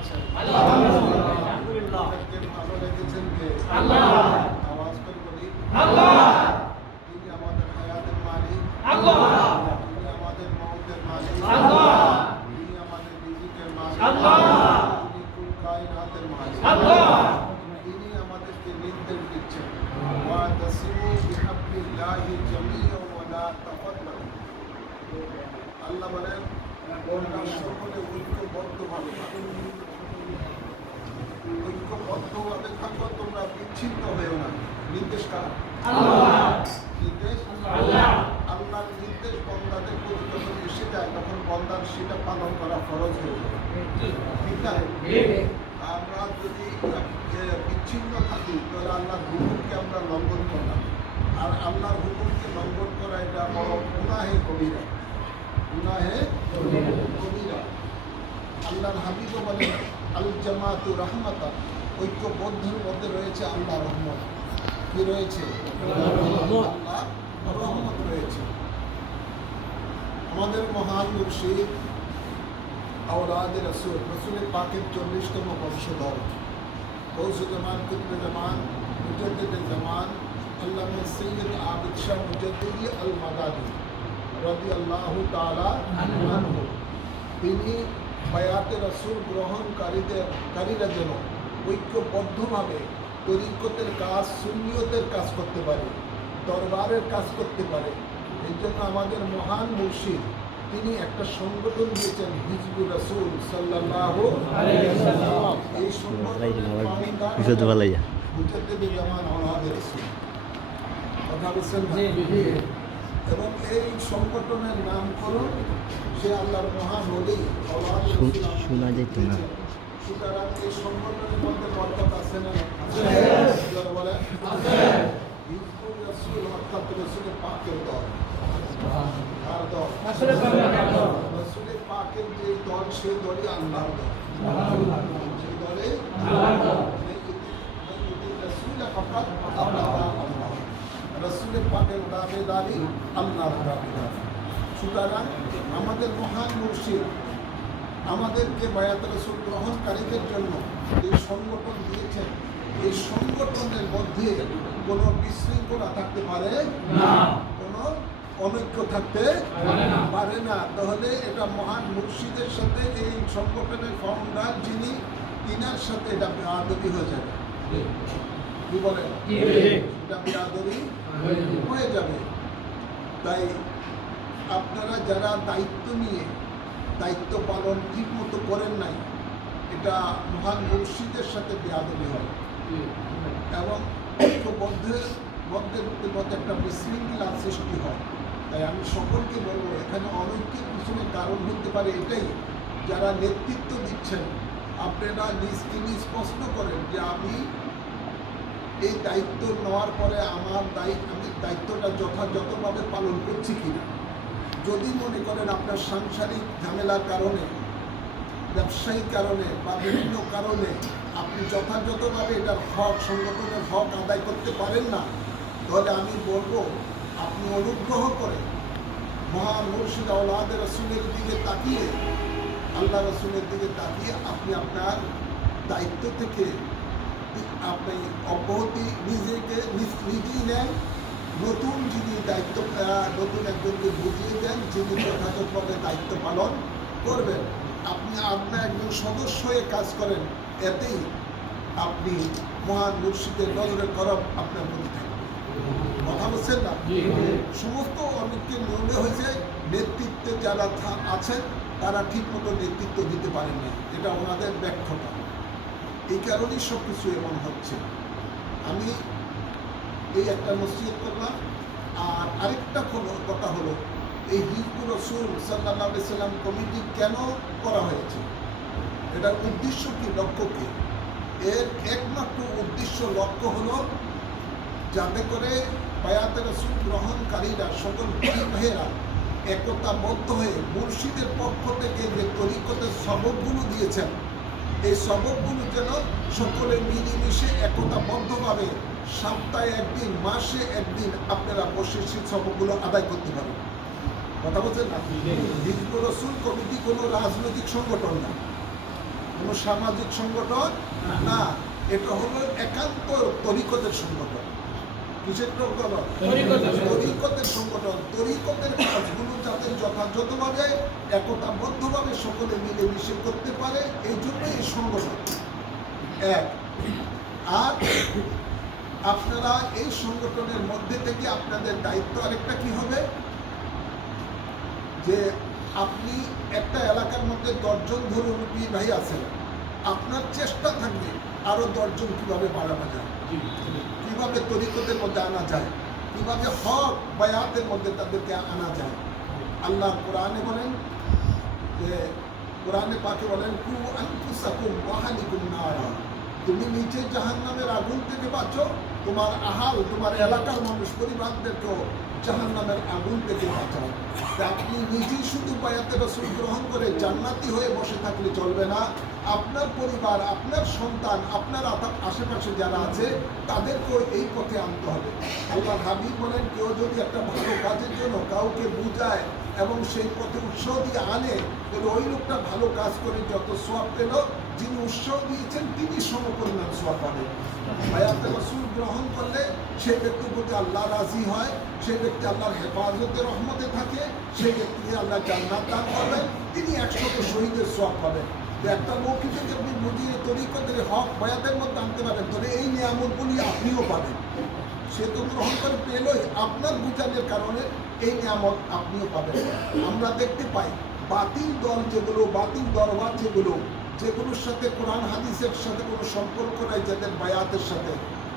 আছেন? আলহামদুলিল্লাহ। আমাদেরকে ভালো রেখেছেন কে? আল্লাহ। আওয়াজ করে বলি আল্লাহ। তিনি আমাদের হায়াতের মালিক, আল্লাহ। তিনি আমাদের মওতের মালিক, আল্লাহ। তিনি আমাদের রিজিকের মালিক, আল্লাহ। তিনি কুল কায়নাতের মালিক, আল্লাহ। তিনি আমাদেরকে নির্দেশ দিচ্ছেন ওয়াতাসিমু বিহাবলিল্লাহি জামিআন ওয়া লা তাফাররাকু। আল্লাহ বলেন তোমরা সকলে ঐক্যবদ্ধভাবে থাকো, তোমরা বিচ্ছিন্ন হয়েও না। নির্দেশ কার? আল্লাহ। নির্দেশ আল্লাহ। আল্লাহর নির্দেশ বান্দাদের প্রতি যখন এসে যায় তখন বান্দার সেটা পালন করা ফরজ হয়ে যায়। ঠিক না? আমরা যদি বিচ্ছিন্ন থাকি তাহলে আল্লাহর হুকুমকে আমরা লঙ্ঘন করলাম, আর আল্লাহর হুকুমকে লঙ্ঘন করা এটা বড় গুনাহে কবিরা। গুনাহে কবিরা। আল্লাহর হাবিবও বলেন আল জামাতু রাহমাতান, ঐক্যবদ্ধের মধ্যে রয়েছে আল্লাহ রহমত। কি রয়েছে? আল্লাহ রহমত রয়েছে। আমাদের মহান মুর্শিদ আওলাদে রাসূল, রাসূলের পাকের 40তম বংশধর, গৌসে জামান, কুতুবে জামান, মুজাদ্দিদে জামান, আল্লামা সৈয়দ আবিদ শাহ মুজাদ্দিদি আল মাদানী রাদিয়াল্লাহু তাআলা আনহু, তিনি বায়াতে রাসূল গ্রহণকারীরা যেন ঐক্যবদ্ধভাবে তরিকতের কাজ, সুন্নিয়তের কাজ করতে পারে, দরবারের কাজ করতে পারে। এই জন্য আমাদের মহান মুর্শিদ তিনি একটা সংগঠন দিয়েছেন, হিজবুর রাসূল সাল্লাল্লাহু আলাইহি ওয়াসাল্লাম। এই সংগঠনের মুজাদ্দিদে জামান আওলাদে রাসূল। কথা বলছেন না? এবং এই সংগঠনের নামকরণ সে আল্লাহর মহান ওলি আওলাদে রাসূল শোনা যেত না। সুতরাং এই সংগঠনের মধ্যে বরকত আছে না? যারা বলে হিজবুর রাসূল অর্থাৎ রাসূলের পাকের দল। কার দল? রাসূলের পাকের যে দল, সেই দলই আল্লাহর দল। সেই দলে রাসূল ফাকাত আল্লাহ, রাসূলের পাকের দাবিদারি আল্লাহর দাবিদারি। সুতরাং আমাদের মহান মুর্শিদ আমাদেরকে বায়াত রাসূল গ্রহণকারীদের জন্য এই সংগঠন দিয়েছেন। এই সংগঠনের মধ্যে কোনো বিশৃঙ্খলা থাকতে পারে না, কোনো অনৈক্য থাকতে পারে না। তাহলে এটা মহান মুর্শিদের সাথে এই সংগঠনের ফাউন্ডার যিনি, তিনার সাথে এটা বেয়াদবি হয়ে যাবে। কি বলেন? এটা বেয়াদবি হয়ে যাবে। তাই আপনারা যারা দায়িত্ব নিয়ে দায়িত্ব পালন ঠিক মতো করেন নাই, এটা মহান মুর্শিদের সাথে বেয়াদবি হয় এবং ঐক্যবদ্ধের মধ্যে একটা বিশৃঙ্খলা সৃষ্টি হয়। তাই আমি সকলকে বলবো, এখানে অনৈক্যের পিছনে কারণ হতে পারে এটাই, যারা নেতৃত্ব দিচ্ছেন আপনারা নিজকে স্পষ্ট করেন যে আমি এই দায়িত্ব নেওয়ার পরে আমি দায়িত্বটা যথাযথভাবে পালন করছি কিনা। যদি মনে করেন আপনার সাংসারিক ঝামেলার কারণে, ব্যবসায়িক কারণে বা বিভিন্ন কারণে আপনি যথাযথভাবে এটার হক, সংগঠনের হক আদায় করতে পারেন না, তাহলে আমি বলবো আপনি অনুগ্রহ করে মহান মুর্শিদ আওলাদে রাসূলের দিকে তাকিয়ে, আল্লাহ রাসূলের দিকে তাকিয়ে আপনি আপনার দায়িত্ব থেকে আপনি অব্যাহতি নিজেই নেন। নতুন যিনি দায়িত্ব, নতুন একজনকে বুঝিয়ে দেন যিনি যথাযথভাবে দায়িত্ব পালন করবেন। আপনি আপনার একজন সদস্য হয়ে কাজ করেন, এতেই আপনি মহান মুর্শিদের নজরের করব আপনার মধ্যে থাকবে। কথা বলছেন না? সমস্ত অনেকের নিয়মে হয়েছে নেতৃত্বে যারা আছেন তারা ঠিক মতো নেতৃত্ব দিতে পারেন না, এটা ওনাদের ব্যর্থতা। এই কারণেই সব কিছু এমন হচ্ছে। আমি এই একটা নসিহত করলাম। আর আরেকটা কথা হলো, এই হিজবুর রাসূল সাল্লাল্লাহু আলাইহি সাল্লাম কমিটি কেন করা হয়েছে, এটার উদ্দেশ্য কি, লক্ষ্য কি? এর একমাত্র উদ্দেশ্য, লক্ষ্য হলো যাতে করে বায়াতে রাসূল গ্রহণকারীরা, সকল ভাইয়েরা একতাবদ্ধ হয়ে মুর্শিদের পক্ষ থেকে যে তরিকতের সবকগুলো দিয়েছেন, এই সবকগুলো যেন সকলে মিলেমিশে একতাবদ্ধভাবে সপ্তাহে একদিন, মাসে একদিন আপনারা বসে সেই সবকগুলো আদায় করতে পারেন। কথা বলছেন না? হিজবুর রাসূল কমিটি কোনো রাজনৈতিক সংগঠন না, কোনো সামাজিক সংগঠন না, এটা হলো একান্ত তরিকতের সংগঠন। কিসের সংগঠন? তরিকতের সংগঠন। তরিকতের কাজগুলো যাতে যথাযথভাবে একতাবদ্ধভাবে সকলে মিলেমিশে করতে পারে, এই জন্য এই সংগঠন এক। আর আপনারা এই সংগঠনের মধ্যে থেকে আপনাদের দায়িত্ব আরেকটা কি হবে, যে আপনি একটা এলাকার মধ্যে 10 জন ধরুন পীর ভাই আছেন, আপনার চেষ্টা থাকবে আরো 10 জন কিভাবে বাড়ানো যায়, কিভাবে তরিকতের মধ্যে আনা যায়, কিভাবে হক বায়াতের মধ্যে তাদেরকে আনা যায়। আল্লাহ কোরআনে বলেন, যে কোরআনে পাকে বলেন, কু আনফুসাকুম ওয়া আহলিকুম নারা, তুমি নিজে জাহান্নামের আগুন থেকে বাঁচো, তোমার আহাল, তোমার এলাকার মানুষ পরিবারদেরকেও জাহান্নামের আগুন থেকে বাঁচাও। তা আপনি নিজেই শুধু বায়াতে রাসূল গ্রহণ করে জান্নাতি হয়ে বসে থাকলে চলবে না, আপনার পরিবার, আপনার সন্তান, আপনার আশেপাশে যারা আছে তাদেরকেও এই পথে আনতে হবে। আল্লাহ হাবিব বলেন, কেউ যদি একটা ভালো কাজের জন্য কাউকে বুঝায় এবং সেই পথে উৎসাহ দিয়ে আনে, তাহলে ওই লোকটা ভালো কাজ করে যত সওয়াব পেল, যিনি উৎসাহ দিয়েছেন তিনি সমপরিমাণ সওয়াব পাবেন। বায়াতে রাসূল গ্রহণ করলে সেই ব্যক্তির প্রতি আল্লাহ রাজি হয়, সেই ব্যক্তি আল্লাহর হেফাজতে রহমতে থাকে, সেই ব্যক্তিকে আল্লাহ জান্নাত দান করবেন, তিনি 100 শহীদের সওয়াব পাবেন। একটা লোককে যদি আপনি বুঝিয়ে তরিকতের হক বায়াতের মধ্যে আনতে পারেন, তাহলে এই নিয়ামতগুলি আপনিও পাবেন। সে তো গ্রহণ করে পেলই, আপনার বুঝানোর কারণে এই নিয়ামত আপনিও পাবেন। আমরা দেখতে পাই বাতিল দল যেগুলো, বাতিল দরবার যেগুলোর সাথে কোরআন হাদিসের সাথে কোনো সম্পর্ক নাই, যাদের বায়াতের সাথে,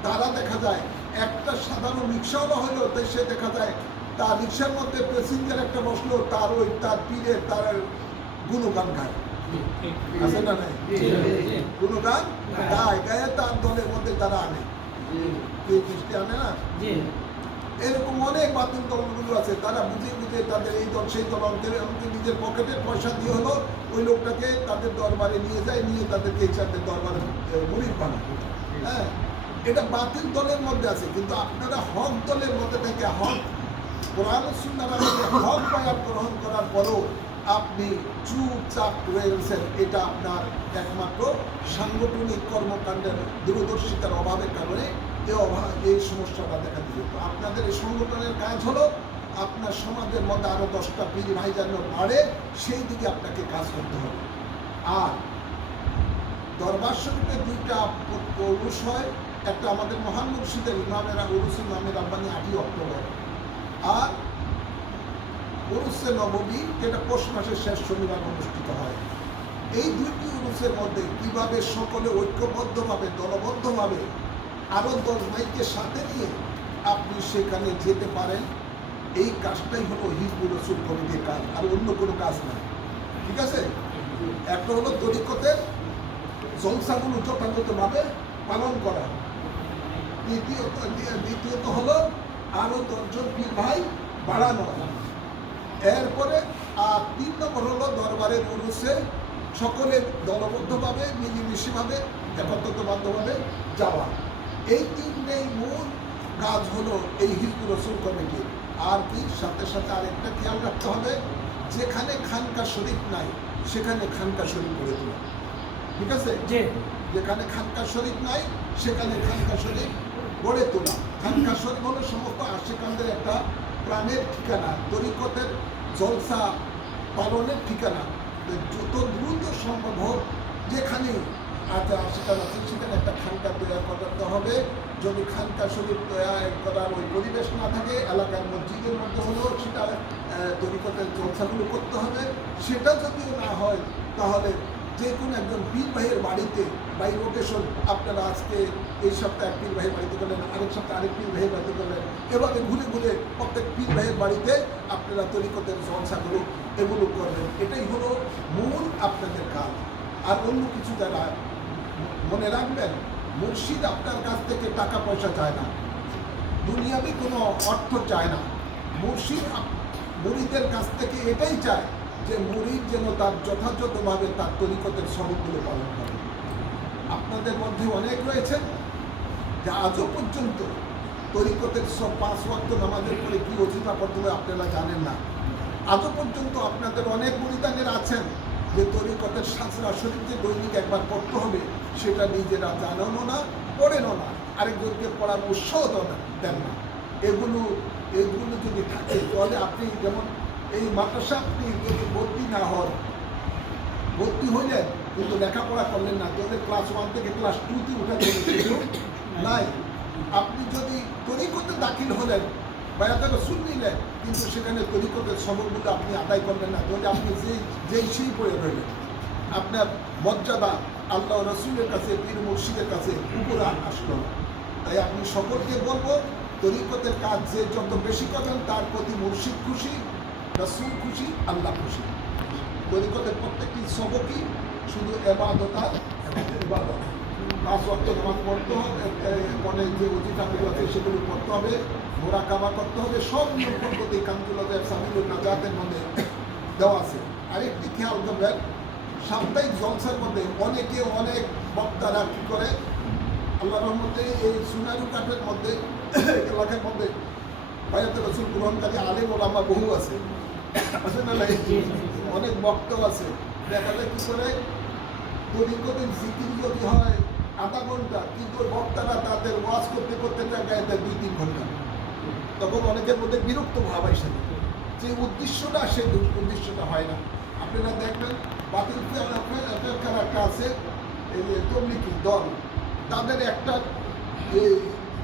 তারা দেখা যায় একটা সাধারণ রিক্সাওয়ালা হলেও তাই সে দেখা যায় তার রিক্সার মধ্যে প্যাসেঞ্জার একটা বসলো, তার পীরের তার গুণগান গায়, আছে না নাই? গুণগান গায়ে তার দলের মধ্যে তারা আনে, দৃষ্টি আনে না। এরকম অনেক বাতিল দলগুলো আছে, তারা বুঝে তাদের এই দল সেই দল এমনকি নিজের পকেটের পয়সা দিয়ে হলো ওই লোকটাকে তাদের দরবারে নিয়ে যায়, নিয়ে তাদেরকে এই চারটে দরবারে মুরিদ বানায়। হ্যাঁ, এটা বাতিল দলের মধ্যে আছে। কিন্তু আপনারা হক দলের মধ্যে থেকে হক কোরআন সুন্নাহর আলোকে হক বায়াত গ্রহণ করার পরও আপনি চুপচাপ রয়েছেন, এটা আপনার একমাত্র সাংগঠনিক কর্মকাণ্ডের দূরদর্শিতার অভাবের কারণে এই সমস্যাটা দেখা দিল। তো আপনাদের এই সংগঠনের কাজ হলো আপনার সমাজের মধ্যে আরো 10টা পীর ভাই যেন বাড়ে, সেই দিকে আপনাকে কাজ করতে হবে। আর দরবার শরীফে 2টা উরুস হয়, একটা আমাদের মহান মুর্শিদের ইমামেরা উরুস ইমামে রাব্বানি 8ই অক্টোবর, আর উরুসে নববী যেটা পৌষ মাসের শেষ শনিবার অনুষ্ঠিত হয়। এই 2টি উরুসের মধ্যে কিভাবে সকলে ঐক্যবদ্ধভাবে দলবদ্ধভাবে আরো 10 ভাইকে সাথে নিয়ে আপনি সেখানে যেতে পারেন, এই কাজটাই হলো হিজবুর রাসূল কমিটির কাজ, আর অন্য কোনো কাজ না। ঠিক আছে? একটা হলো তরিকতের জলসাগুলো যথাযথভাবে পালন করা, দ্বিতীয়ত হলো আরো 10 জন পীর ভাই বাড়ানো, এরপরে আর 3 নম্বর হলো দরবারের উরুসে সকলে দলবদ্ধভাবে মিলেমিশেভাবে একত্রবদ্ধভাবে যাওয়া। এই 3টেই মূল কাজ হলো এই হিজবুর রাসূল কমিটির। আর কি সাথে সাথে আরেকটা খেয়াল রাখতে হবে, যেখানে খানকা শরীফ নাই সেখানে খানকা শরীফ গড়ে তোলা। ঠিক আছে? যেখানে খানকা শরীফ নাই সেখানে খানকা শরীফ গড়ে তোলা। খানকা শরীফ হলো সমস্ত আশিকানদের একটা প্রাণের ঠিকানা, তরিকতের জলসা পালনের ঠিকানা। যত দ্রুত সম্ভব হোক যেখানে আশিকান আছে সেখানে একটা খানকা তৈরি করতে হবে। যদি খানকা শরীফ তৈরি করার ওই পরিবেশ না থাকে, এলাকার মসজিদের মধ্যে হলেও সেটা তরিকতের জলসাগুলো করতে হবে। সেটা যদিও না হয় তাহলে যে কোনো একজন পীর ভাইয়ের বাড়িতে বাই রোটেশন, আপনারা আজকে এই সপ্তাহে এক পীর ভাইয়ের বাড়িতে করলেন, আরেক সপ্তাহে আরেক পীর ভাইয়ের বাড়িতে করলেন, এভাবে ঘুরে ঘুরে প্রত্যেক পীর ভাইয়ের বাড়িতে আপনারা তরিকতের জলসাগুলো এগুলো করবেন। এটাই হলো মূল আপনাদের কাজ। আর অন্য কিছু দ্বারা মনে রাখবেন, মুর্শিদ আপনার কাছ থেকে টাকা পয়সা চায় না, দুনিয়াবি কোনো অর্থ চায় না। মুর্শিদ মুরিদের কাছ থেকে এটাই চায় যে মুরিদ যেন তার যথাযথভাবে তার তরিকতের স্বরূপগুলো পালন করে। আপনাদের মধ্যে অনেক রয়েছেন যে আজও পর্যন্ত তরিকতের সব 5 ওয়াক্ত নামাজের পরে কি ওজিফা করতে হবে আপনারা জানেন না। আজও পর্যন্ত আপনাদের অনেক মুরিদানের আছেন যে তরিকতের শাসরা শরীফ যে দৈনিক একবার পড়তে হবে সেটা নিজেরা জানেনও না, পড়েনও না, আরেকজনকে পড়ার উৎসাহ দেন না। এগুলো যদি থাকে তাহলে আপনি যেমন এই মাদ্রাসা আপনি যদি ভর্তি না হন, ভর্তি হইলেন কিন্তু লেখাপড়া করলেন না, তাহলে ক্লাস 1 থেকে ক্লাস 2-তে উঠা সুযোগ নাই। আপনি যদি তরিকতে দাখিল হলেন বায়াতে রসুল নিলেন কিন্তু সেখানে তরিকতের সবরগুলো আপনি আদায় করলেন না, তাহলে আপনি যেই সেই পড়ে রইলেন, আপনার মর্যাদা আল্লাহ রসুলের কাছে, পীর মুর্শিদের কাছে উপরে আসলো না। তাই আপনি সকলকে বলবো তরিকতের কাজ যে যত বেশি করবেন তার প্রতি মুর্শিদ খুশি, রসুল খুশি, আল্লাহ খুশি। তরিকতের প্রত্যেকটি সবকই শুধু এবাদত আর ইবাদত। 5 ওয়াক্ত নামাজ পড়তে হবে, মনে যে ওজিফাগুলো আছে সেগুলো পড়তে হবে, মোরাকাবা করতে হবে, সব নিয়ম পদ্ধতি কামতুল্লাহ সাবিলুন নাজাতের মধ্যে দেওয়া আছে। আরেকটি খেয়াল করবেন, সাপ্তাহিক জলসার মধ্যে অনেকে অনেক বক্তারা কী করে, আল্লাহ রহমতে এই সুনারু কাঠের মধ্যে এলাকার মধ্যে বায়াতে রসুল গ্রহণকারী আলেম ওলামা বহু আছে না, অনেক বক্তা আছে। দেখা যায় কী করে তরিকতের জিকির যদি হয় আধা ঘন্টা, কিন্তু বক্তারা তাদের ওয়াজ করতে করতে জায়গায় দেয় 2-3 ঘন্টা। তখন অনেকের মধ্যে বিরক্ত ভাব আসে, যে উদ্দেশ্যটা সেই উদ্দেশ্যটা হয় না। আপনারা দেখবেন বাতিল একটা আছে, এই যে তবলিগি দল, তাদের একটা এই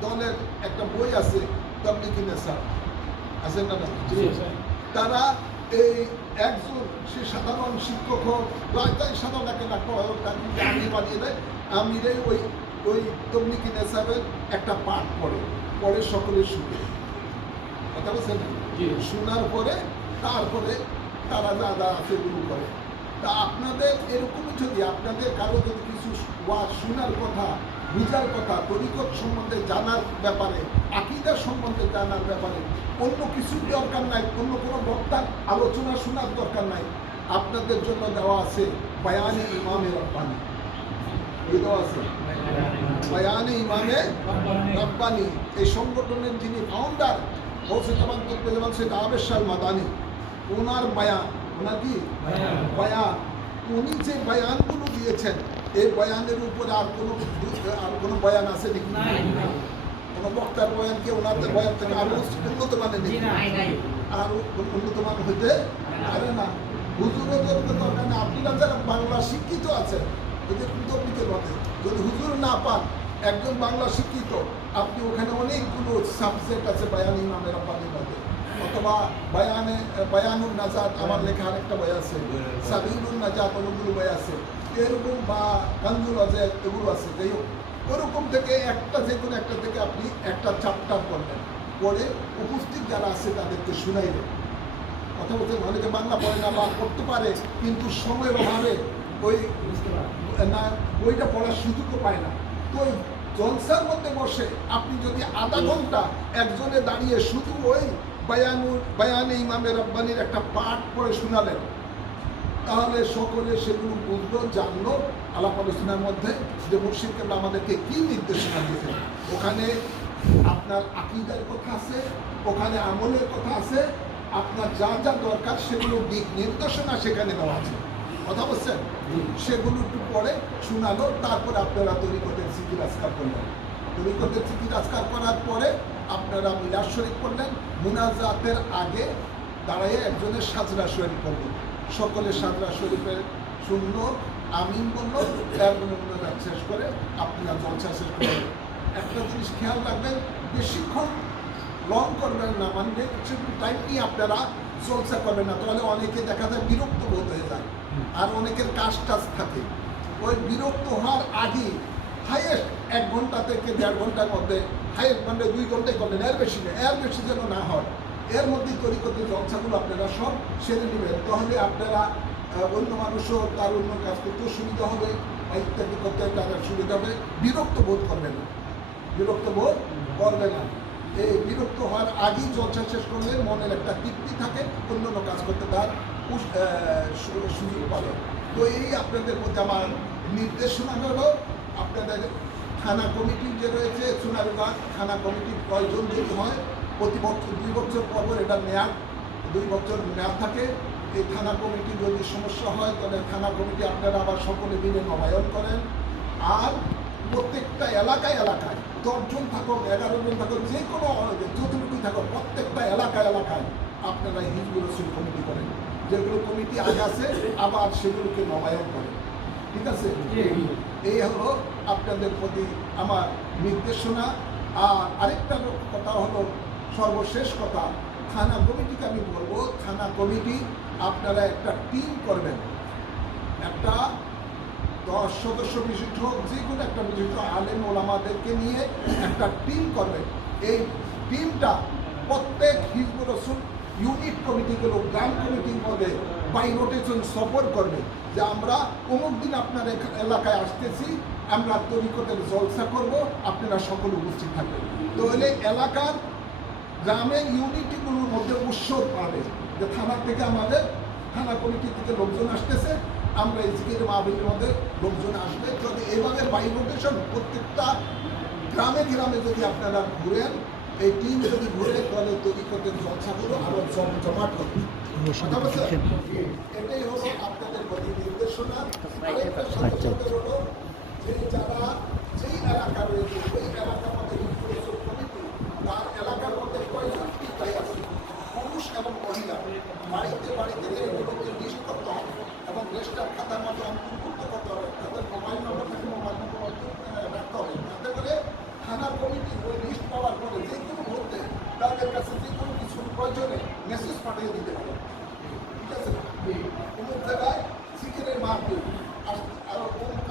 দলের একটা বই আছে তবলিগি নেশা আছে না, তারা এই একজন সে সাধারণ শিক্ষক হোক, সাধারণ একটা ডাক্তার হোক, তাকে আমি বানিয়ে দেয়, আমিরে ওই তবলিগি নেশাবের একটা পাঠ পড়ে সকলের শুনে, কথা বলছেন, শোনার পরে তারপরে তারা যা আছে এগুলো করে। তা আপনাদের এরকমই যদি আপনাদের কারো যদি কিছু ওয়াজ শোনার কথা, বুঝার কথা, তরিকত সম্বন্ধে জানার ব্যাপারে, আকীদা সম্বন্ধে জানার ব্যাপারে অন্য কিছুর দরকার নাই, অন্য কোনো বক্তার আলোচনা শোনার দরকার নাই, আপনাদের জন্য দেওয়া আছে বায়ানে ইমামে রব্বানি। দেওয়া আছে বায়ানে ইমামে রব্বানি। এই সংগঠনের যিনি ফাউন্ডার সৈয়দ আবেদ শাহ মাদানী, ওনার বায়ান, ওনার কি বায়ান, উনি যে বায়ানগুলো দিয়েছেন এই বয়ানের উপরে আর কোনো বয়ান আছে নাকি? কোনো বক্তার বয়ানকে ওনার বয়ান থেকে আরো উন্নত মানের নেই, আর উন্নত মান হইতে পারে না। হুজুরের দরকার না। আপনারা যারা বাংলা শিক্ষিত আছেন এদের তবলিগের মধ্যে যদি হুজুর না পান, একজন বাংলা শিক্ষিত, আপনি ওখানে অনেকগুলো সাবজেক্ট আছে বায়ান ইমামে রব্বানির মধ্যে, অথবা বায়ানুন নাজাত, আমার লেখা আরেকটা বই আছে, সাবিলুন নাজাত, অনেকগুলো বই আছে এরকম, বা কানজুল আজাদ এগুলো আছে। যাই হোক, ওরকম থেকে একটা, যে কোনো একটা থেকে আপনি একটা চ্যাপ্টার পড়বেন, পড়ে উপস্থিত যারা আছে তাদেরকে শুনাইবেন। কথা বলতে অনেকে বাংলা পড়ে না বা পড়তে পারে কিন্তু সময়ের অভাবে ওই না বইটা পড়ার সুযোগও পায় না। তো জলসার মধ্যে বসে আপনি যদি আধা ঘন্টা একজনে দাঁড়িয়ে শুধু ওই বায়ানে ইমামে রব্বানির একটা পাঠ পড়ে শোনালেন, তাহলে সকলে সেগুলো বুঝলো, জানলো আলাপ আলোচনার মধ্যে যে মুর্শিদ কেবলা আমাদেরকে কী নির্দেশনা দিতেন। ওখানে আপনার আকীদার কথা আছে, ওখানে আমলের কথা আছে, আপনার যা যা দরকার সেগুলো দিক নির্দেশনা সেখানে দেওয়া আছে। কথা বলছেন, সেগুলো একটু পরে শোনালো, তারপরে আপনারা তরিকতের জিকির আজকার করলেন। তরিকতের জিকির আজকার করার পরে আপনারা মিলাদ শরীফ করলেন। মুনাজাতের আগে দাঁড়াইয়ে একজনের সাজরা শরীফ করলেন, সকলে সাজরা শরীফের শূন্য আমিন বলল, তারপরে মুনাজাত শেষ করে আপনারা জলসা শেষ করলেন। একটা জিনিস খেয়াল রাখবেন, বেশিক্ষণ লং করবেন না, মানে টাইম নিয়ে আপনারা জলসা করবেন না, তাহলে অনেকে দেখা যায় বিরক্ত বোধ হয়ে যায়, আর অনেকের কাজ টাজ থাকে। ওই বিরক্ত হওয়ার আগে হাইয়েস্ট 1 ঘন্টা থেকে 1.5 ঘন্টার মধ্যে, হাইয়েস্ট মানে 2 ঘন্টায় করলেন, এর বেশি না, এর বেশি যেন না হয়। এর মধ্যেই তরিকতের জলসাগুলো আপনারা সব সেরে নেবেন, তাহলে আপনারা অন্য মানুষও তার অন্য কাজ করতেও সুবিধা হবে, ইত্যাদি করতে তাদের সুবিধা হবে, বিরক্ত বোধ করবে না, বিরক্ত বোধ করবে না। এই বিরক্ত হওয়ার আগেই জলসা শেষ করলে মনের একটা তৃপ্তি থাকে, অন্য কাজ করতে তার সুযোগ পাবে। তো এই আপনাদের মধ্যে আমার নির্দেশনা হলো, আপনাদের থানা কমিটি যে রয়েছে সোনারগাঁ থানা কমিটি প্রয়োজন যদি হয় প্রতি বছর 2 বছর পর এটা মেয়াদ, 2 বছর মেয়াদ থাকে, এই থানা কমিটি যদি সমস্যা হয় তাহলে থানা কমিটি আপনারা আবার সকলে মিলে নবায়ন করেন। আর প্রত্যেকটা এলাকায় 10জন থাকুক, 11জন থাকুক, যে কোনো যতটুকুই থাকুক, প্রত্যেকটা এলাকায় আপনারা হিজবুল রসুল কমিটি করেন। যেগুলো কমিটি আগে আছে আবার সেগুলোকে নবায়ন করেন। ঠিক আছে? এই হলো আপনাদের প্রতি আমার নির্দেশনা। আর আরেকটা কথা হলো, সর্বশেষ কথা, থানা কমিটিকে আমি বলবো, থানা কমিটি আপনারা একটা টিম করবেন। একটা 10 সদস্য বিশিষ্ট হোক, যে কোনো একটা বিশিষ্ট আলেম ওলামাদেরকে নিয়ে একটা টিম করবেন। এই টিমটা প্রত্যেক হিজবুল রসুল ইউনিট কমিটিগুলো গ্রাম কমিটির মধ্যে বাই রোটেশন সফর করবে যে আমরা অমুক দিন আপনার এলাকায় আসতেছি, আমরা তরিকতের জলসা করব, আপনারা সকলে উপস্থিত থাকবেন। তাহলে এলাকার গ্রামের ইউনিটিগুলোর মধ্যে উৎসব পাবে যে থানা থেকে আমাদের থানা কমিটি থেকে লোকজন আসতেছে, আমরা এই জিকির মাহফিলের মধ্যে লোকজন আসবে। যদি এভাবে বাই রোটেশন প্রত্যেকটা গ্রামে যদি আপনারা ঘুরেন, এই টিম যদি ঘুরে, তাহলে তরিকতের জলসাগুলো আরো জমাট হবে। এটাই হলো আপনাদের প্রতি নির্দেশনা। আরেকটা সাথে হলো যে যারা যেই এলাকা রয়েছে ওই এলাকার মধ্যে কমিটি তার এলাকার মধ্যে কয়জন টিকাই আছে, পুরুষ এবং মহিলা, বাড়িতে এগুলোকে লিস্ট করতে হবে এবং লিস্টটা খাতার মধ্যে অন্তর্ভুক্ত করতে হবে। তাদের মোবাইল নম্বর থাকে, মোবাইল নম্বর রাখতে হবে, যাতে করে থানা কমিটি ওই লিস্ট পাওয়ার পরে যে কোনো মুহূর্তে তাদের কাছে যে কোনো কিছুর প্রয়োজনে মেসেজ পাঠিয়ে দিতে পারে। ঠিক আছে? কোনো জায়গায় জিকিরের মাহফিল আরো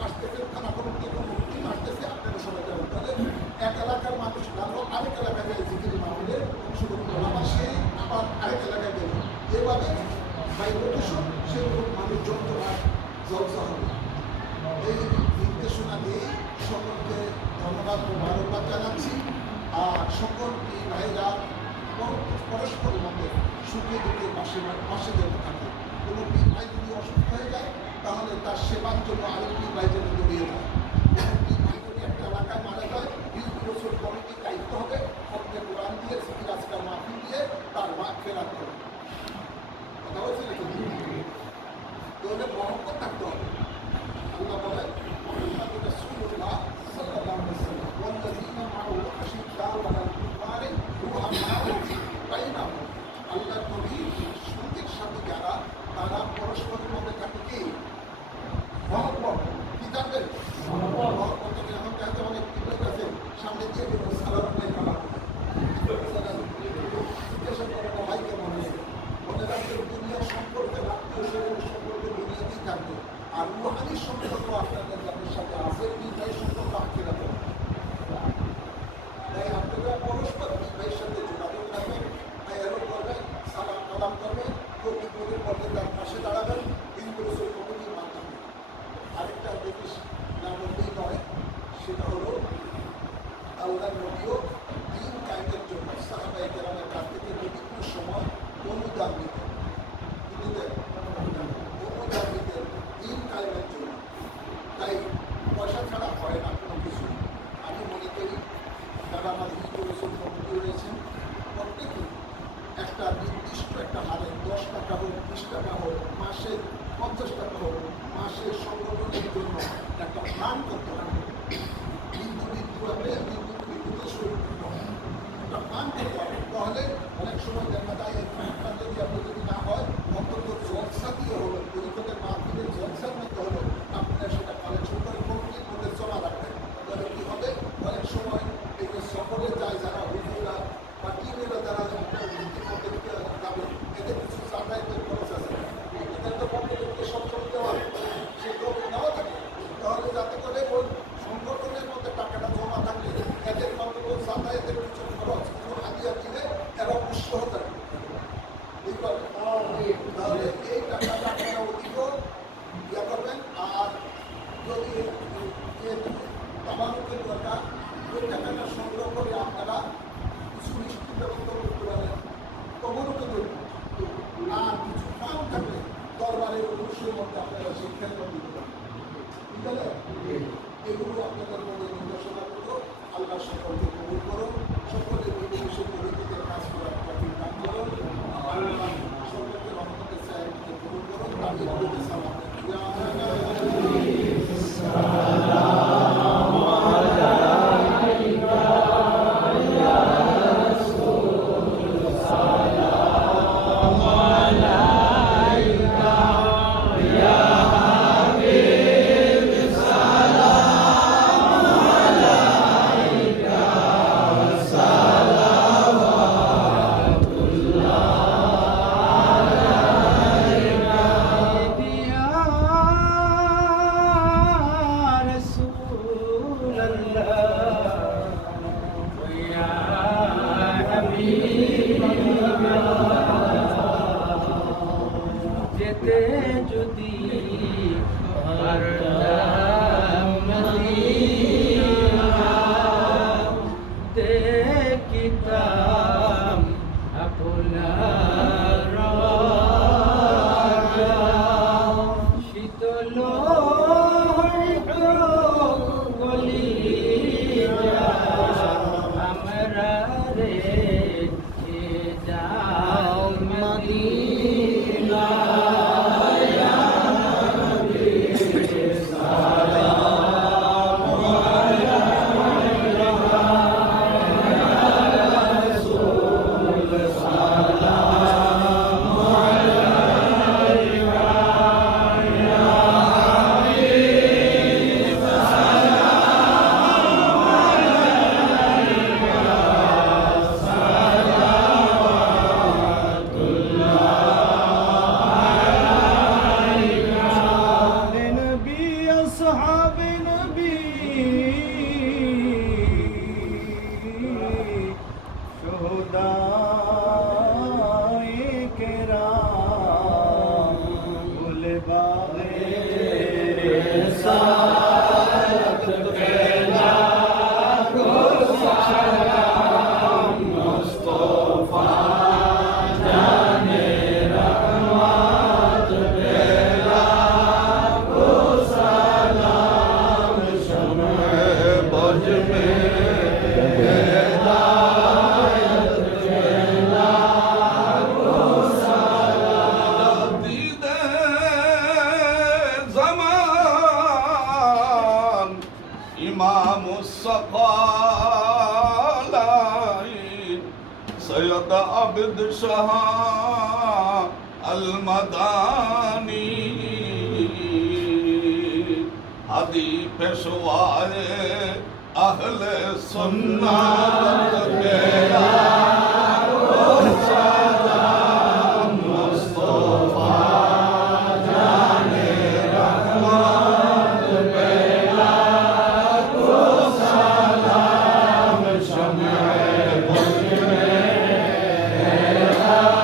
আসতেছে, থানা কমিটি কোনো টিম আসতেছে, আপনারা সবাই যাবেন। তাহলে এক এলাকার মানুষ আরেক এলাকায় যায় জিকিরের মাহফিলে অংশগ্রহণ করলো, আবার সেই আবার আরেক এলাকায় গেল, এভাবে বাই রোটেশন সেরকম মানুষজন জলসা হবে। এই নির্দেশনা দিয়ে সকলকে ধন্যবাদ ও ভালোবাদ জানাচ্ছি। আর সকল ভাইরা পরস্পরের মধ্যে সুখে দুঃখে পাশে যেন থাকে। কোনো পীর ভাই যদি অসুস্থ হয়ে যায় তাহলে তার সেবার জন্য আরেক পীর ভাই যেন দৌড়িয়ে যায়। কোনো পীর ভাই যদি একটা এলাকায় মারা যায়, হিজবুল রসুল কমিটির দায়িত্ব হবে প্রত্যেক কোরআন দিয়ে, জিকির আজকাল মাহফিল দিয়ে তার মাগফিরাত করে। কথা বলছি নাকি? তাহলে মহব্বত থাকতে হবে। আল্লাহ বলেন, মুহাম্মাদুর রাসূলুল্লাহ সাল্লাল্লাহু আলাইহি ওয়াসাল্লাম ওয়াল্লাযীনা মা'আহু আশিদ্দাউ আলাল কুফারি রুহামাউ বাইনাহুম। আল্লাহর নবী সঙ্গীর সাথে যারা, তারা পরস্পরের মধ্যে থাকে কি? মহব্বত। কি থাকবে? মহব্বত। এখন দেখতে অনেক লোক আছে সামনে দিয়ে সালাম আলাইকুম, জিজ্ঞাসা করে না ভাই কেমন আছে? মনে রাখবেন দুনিয়ার সম্পর্কে, আত্মীয় স্বজনের সম্পর্কে দুনিয়াতেই থাকবে। আর রুহানির সম্পর্ক আপনাদের যাদের সাথে আছে, বিদায় সম্পর্ক আখিরাতে। তাই আপনারা পরস্পর বিদায়ের সাথে যোগাযোগ রাখবেন, এরও করবেন, সালাম কালাম করবেন, কেউ বিপদের পড়লে তার পাশে দাঁড়াবেন, হিজবুল রসুল কমিটির মাধ্যমে। আরেকটা জিনিস না বললেই নয়, সেটা হলো আল্লাহর নবীও দিন কায়েমের জন্য সাহাবায়ে কেরামের কাছ থেকে বিভিন্ন সময় অনুদান দিতেন। অনুদান দিতেন দিন কায়েমের জন্য। তাই পয়সা ছাড়া হয় না কোনো কিছু। আমি মনে করি যারা আমার হিজবুল রসুল কমিটি রয়েছেন, প্রত্যেকেই একটা নির্দিষ্ট একটা হারে 10 টাকা হোক, 20 টাকা হোক, মাসে 50 টাকা হোক, মাসের সংগঠনের জন্য একটা ফান্ড করতে হবে। একটা ফান্ড করতে হবে। তাহলে অনেক সময় দেখা যায় এই ফান্ডটা যদি না হয়, অন্তত জলসা দিয়ে হলো, তরিকতের মাধ্যমে জলসার মধ্যে হলো আপনারা সেটা কালেকশন করে কমিটির মধ্যে জমা রাখবেন। তাহলে কী হবে, অনেক সময় এই যে সফরে যায় যারা হুজুরা বা টিমেরা যারা যাবে, এদের কিছু যাতায়াতের খরচ আছে, এদের তো পকেটে সবসময় দেওয়া সেগুলো নেওয়া থাকে। তাহলে যাতে করে ওই সংগঠনের মধ্যে টাকাটা জমা থাকলে এদের মতো যাতায়াতের কিছু খরচ কিছু হাদিয়া দিলে এরা উৎসাহ থাকে। তাহলে এই টাকাটা আপনারা অধিক ইয়ে করবেন। আর যদি তামানুকের দরকার, ওই টাকাটা সংগ্রহ করে আপনারা কিছু মিষ্টি ব্যবস্থা করতে পারেন তবরুকের জন্য। আর কিছু ফান্ড থাকলে দরবারের উৎসের মধ্যে আপনারা শিক্ষার দিতে পারেন। ঠিক আছে? এগুলো আপনাদের মধ্যে নির্দেশনা করো। আল্লাহ সকলকে কবুল করো, সকলে মিলেমিশে পরিচিতের কাজ করার প্রতি দান করো। সকলকে রহমতের চাই নবী শুহদায়ে কেরাম ভুলে বাগে সালাত পেলা গো সালাম মুস্তাফা জানে রহমত পেলা গো সালাম শমে বজ মে হেদায়ত পেলা গো সালাম দিদে zaman İmam-ı Sakalayn Seyyid Abd Şah Al-Madani Hadi Peşvare Ahl-i Sünnat Bela Salam Mustafa Cane Rahmat Bela Salam Şam'e Bozme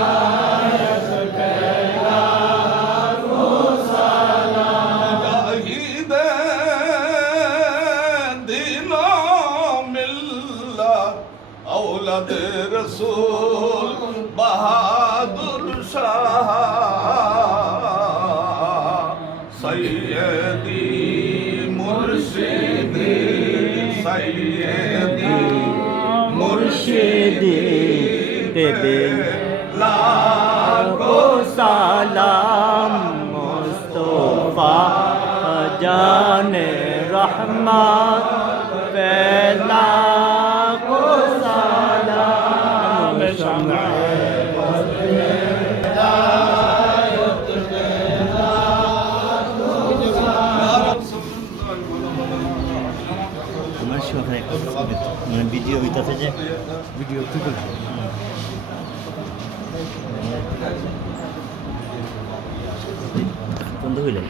Hidayet Bela Salam Cahide Dina Millat Avlad-ı Resul Bahadur Şah Sayyidi Murşidi Sayyidi Murshidi দেবে লাখো সালাম মুস্তফা জানে রহমত পেলা কো সালাম শমে আমার সবাই মানে ভিডিও হইতাছে যে ভিডিও কি বলছো বন্ধ হইলেন